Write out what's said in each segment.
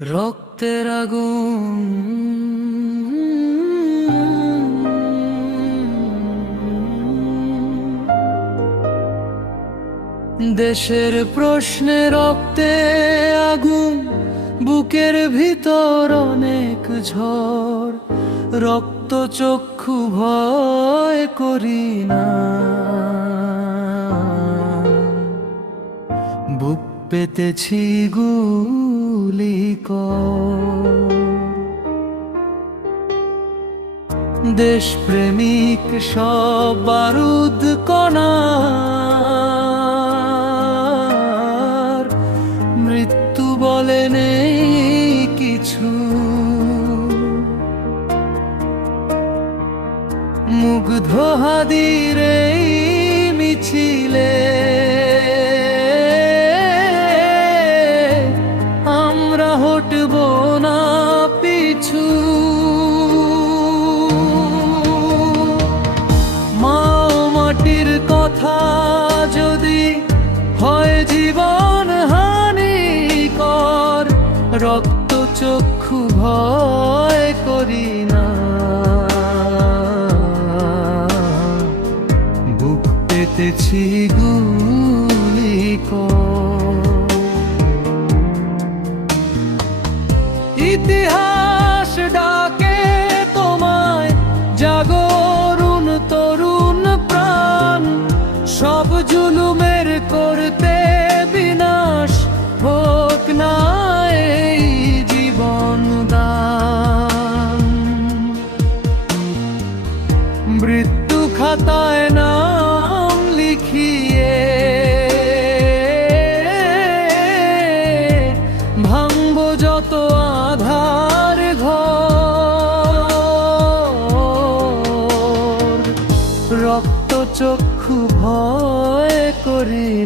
রক্তের আগুন। দেশের প্রশ্নে রক্তে আগুন, বুকের ভিতর অনেক ঝড়। রক্ত চক্ষু ভয় করি না। বুক পেতেছি গুলি দেশ প্রেমিক সব বারুদ কণার। মৃত্যু বলে নেই কিছু। মুগ্ধ হাদির না পিছু। মাটির কথা যদি রক্ত চক্ষু ভয় করি না। পেতেছি গুলি কর।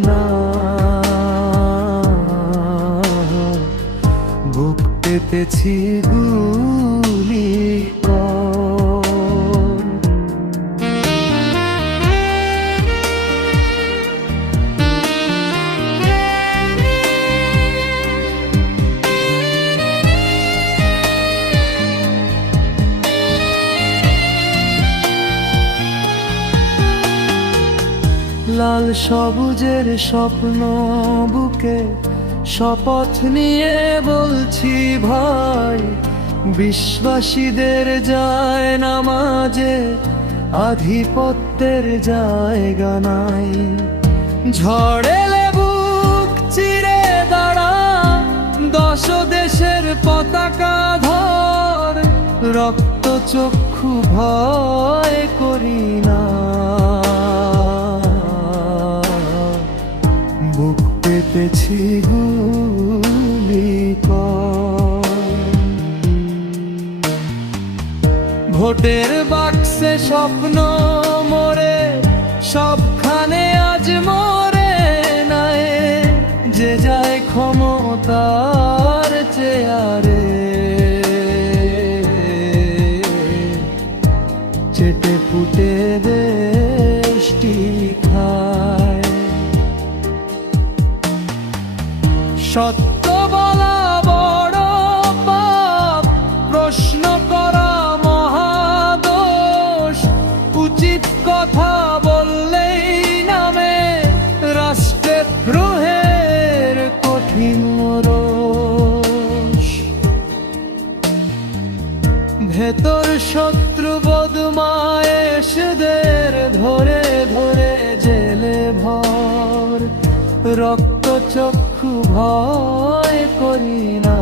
না। বুক পেতেছি গুলি লাল সবুজের স্বপ্ন বুকে শপথ নিয়ে বলছি ভাই, বিশ্বাসীদের যায় নামাজে, আধিপত্যের জায়গা নাই। ঝড়ে বুক চিরে দাঁড়া, দশ দেশের পতাকা ধর, রক্ত চক্ষু ভয় করি না। বুক পেতেছি ভোটের বাক্সে স্বপ্ন মরে, সবখানে আজ মরে নাই। যে যায় ক্ষমতার চেয়ারে। চেটে ফুটে দেশটি সত্য বলা বড় পাপ, প্রশ্ন করা মহাদোষ। উচিত কথা বললেই নামে রাষ্ট্রের দ্রোহের কঠিন ভেতর শত্রু বদমায়েশদের ধরে ধরে জেলে ভর। রক্ত চক্ষু ভয় করি না।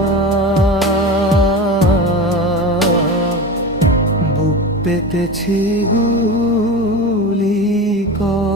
বুক পেতেছি গুলি কর।